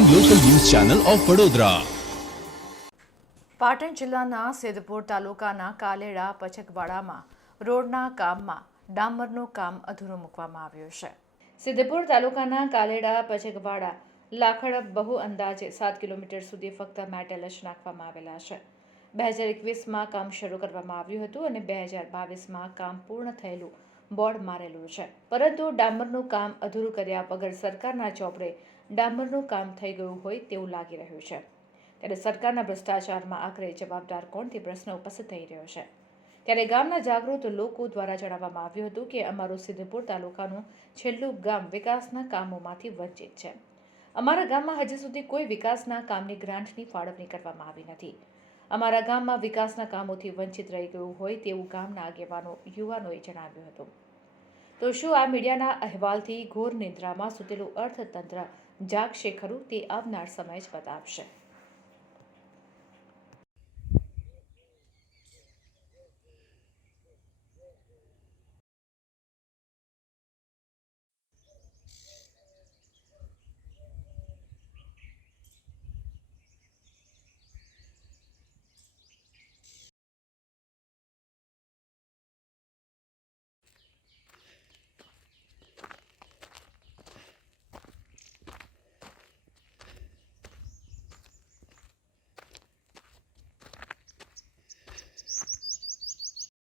Channel of Vadodara Patan જિલ્લાના સિદ્ધપુર તાલુકાના કાલેડા પછકવાડામાં રોડના કામમાં ડામરનું કામ અધૂરું મૂકવામાં આવ્યું છે. સિદ્ધપુર તાલુકાના કાલેડા પછકવાડા લાખડ બહુ અંદાજે સાત કિલોમીટર સુધી ફક્ત મેટલ જ નાખવામાં આવેલા છે. બે હજાર એકવીસમાં કામ શરૂ કરવામાં આવ્યું હતું અને બે હજાર બાવીસમાં કામ પૂર્ણ થયેલું બોર્ડ મારેલું છે. પરંતુ ડામરનું કામ અધૂરું કર્યા વગર સરકારના ચોપડે ડામરનું કામ થઈ ગયું હોય તેવું લાગી રહ્યું છે. ત્યારે સરકારના ભ્રષ્ટાચારમાં આખરે જવાબદાર કોણ તે પ્રશ્ન ઉપસ્થિત થઈ રહ્યો છે. ત્યારે ગામના જાગૃત લોકો દ્વારા જણાવવામાં આવ્યું હતું કે અમારું સિદ્ધપુર તાલુકાનું છેલ્લું ગામ વિકાસના કામોમાંથી વંચિત છે. અમારા ગામમાં હજી સુધી કોઈ વિકાસના કામની ગ્રાન્ટની ફાળવણી કરવામાં આવી નથી. અમારા ગામમાં વિકાસના કામોથી વંચિત રહી ગયું હોય તેવું ગામના આગેવાનો, યુવાનોએ જણાવ્યું હતું. તો શું આ મીડિયાના અહેવાલથી ઘોર નિંદ્રામાં સૂતેલું અર્થતંત્ર જાગશે ખરું તે આવનાર સમય જ બતાવશે.